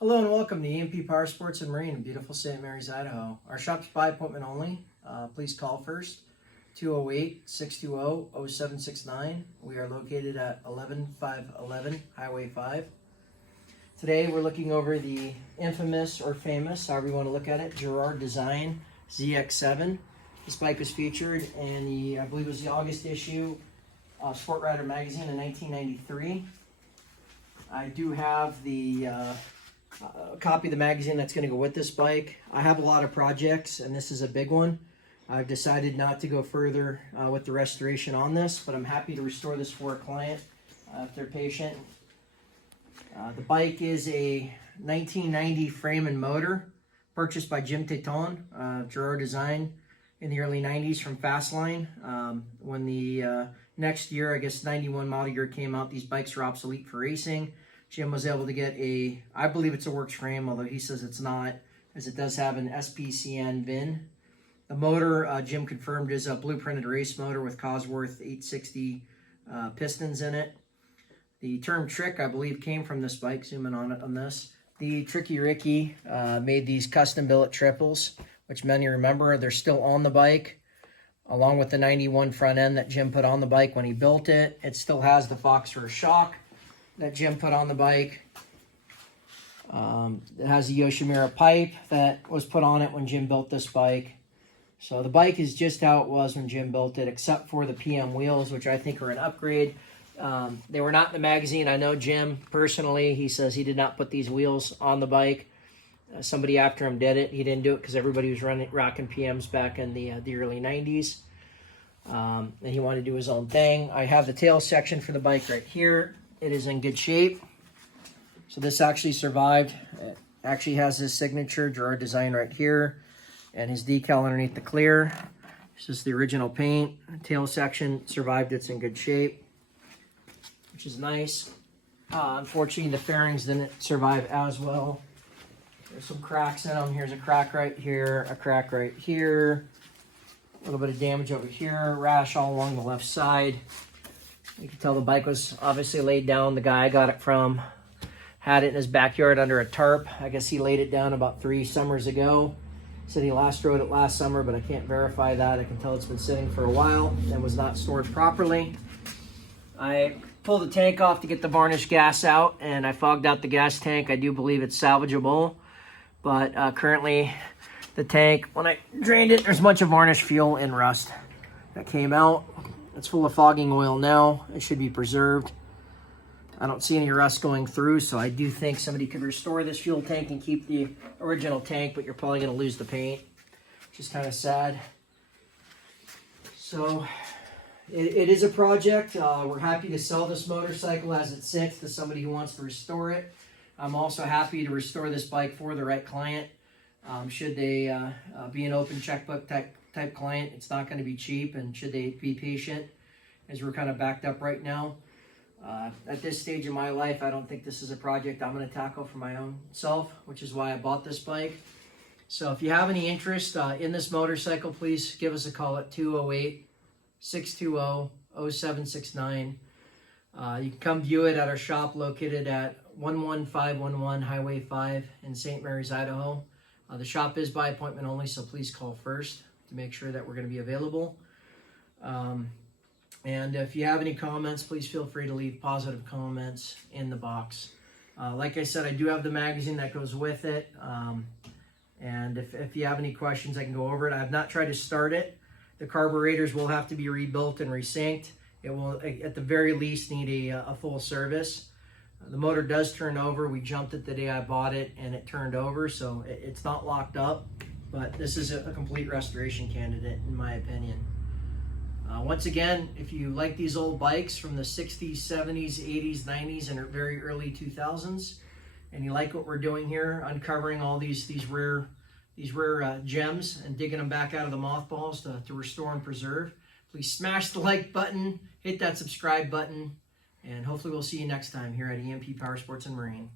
Hello and welcome to EMP Power Sports and Marine in beautiful St. Mary's, Idaho. Our shop's by appointment only. Please call first, 208-620-0769. We are located at 11511 Highway 5. Today we're looking over the infamous or famous, however you want to look at it, Gerard design ZX7. This bike was featured in the, I believe it was the August issue of Sport Rider magazine in 1993. I do have the copy of the magazine that's going to go with this bike. I have a lot of projects, and this is a big one. I've decided not to go further with the restoration on this, but I'm happy to restore this for a client if they're patient. The bike is a 1990 frame and motor purchased by Jim Teton, Gerard design in the early 90s from Fastline. When the next year, I guess 91 model year came out, these bikes were obsolete for racing. Jim was able to get a, I believe it's a works frame, although he says it's not, as it does have an SPCN VIN. The motor, Jim confirmed, is a blueprinted race motor with Cosworth 860 pistons in it. The term trick, I believe, came from this bike. Zoom in on it on this. The Tricky Ricky made these custom billet triples, which many remember. They're still on the bike, along with the 91 front end that Jim put on the bike when he built it. It still has the Foxfur shock that Jim put on the bike. It has a Yoshimura pipe that was put on it when Jim built this bike. So the bike is just how it was when Jim built it, except for the PM wheels, which I think are an upgrade. They were not in the magazine. I know Jim personally, he says he did not put these wheels on the bike. Somebody after him did it. He didn't do it because everybody was rocking PMs back in the early 90s. And he wanted to do his own thing. I have the tail section for the bike right here. It is in good shape. So this actually survived. It actually has his signature, Gerard design right here, and his decal underneath the clear. This is the original paint. Tail section survived. It's in good shape, which is nice. Unfortunately, the fairings didn't survive as well. There's some cracks in them. Here's a crack right here, a crack right here, a little bit of damage over here, rash all along the left side. You can tell the bike was obviously laid down. The guy I got it from had it in his backyard under a tarp. I guess he laid it down about 3 summers ago. Said he last rode it last summer, but I can't verify that. I can tell it's been sitting for a while and was not stored properly. I pulled the tank off to get the varnish gas out, and I fogged out the gas tank. I do believe it's salvageable. But currently, the tank, when I drained it, there's a bunch of varnish, fuel, and rust that came out. It's full of fogging oil now. It should be preserved. I don't see any rust going through, so I do think somebody could restore this fuel tank and keep the original tank, but you're probably going to lose the paint, which is kind of sad. So, it is a project. We're happy to sell this motorcycle as it sits to somebody who wants to restore it. I'm also happy to restore this bike for the right client. Should they be an open checkbook type client, it's not going to be cheap, and should they be patient, as we're kind of backed up right now. At this stage in my life, I don't think this is a project I'm going to tackle for my own self, which is why I bought this bike. So if you have any interest in this motorcycle, please give us a call at 208-620-0769. You can come view it at our shop located at 11511 Highway 5 in St. Mary's, Idaho. The shop is by appointment only, so please call first to make sure that we're going to be available. And if you have any comments, please feel free to leave positive comments in the box. Like I said, I do have the magazine that goes with it. And if you have any questions, I can go over it. I have not tried to start it. The carburetors will have to be rebuilt and resynced. It will, at the very least, need a full service. The motor does turn over. We jumped it the day I bought it, and it turned over, so it's not locked up. But this is a complete restoration candidate, in my opinion. Once again, if you like these old bikes from the 60s, 70s, 80s, 90s, and very early 2000s, and you like what we're doing here, uncovering all these rare gems and digging them back out of the mothballs to restore and preserve, please smash the like button, hit that subscribe button, and hopefully we'll see you next time here at EMP Power Sports and Marine.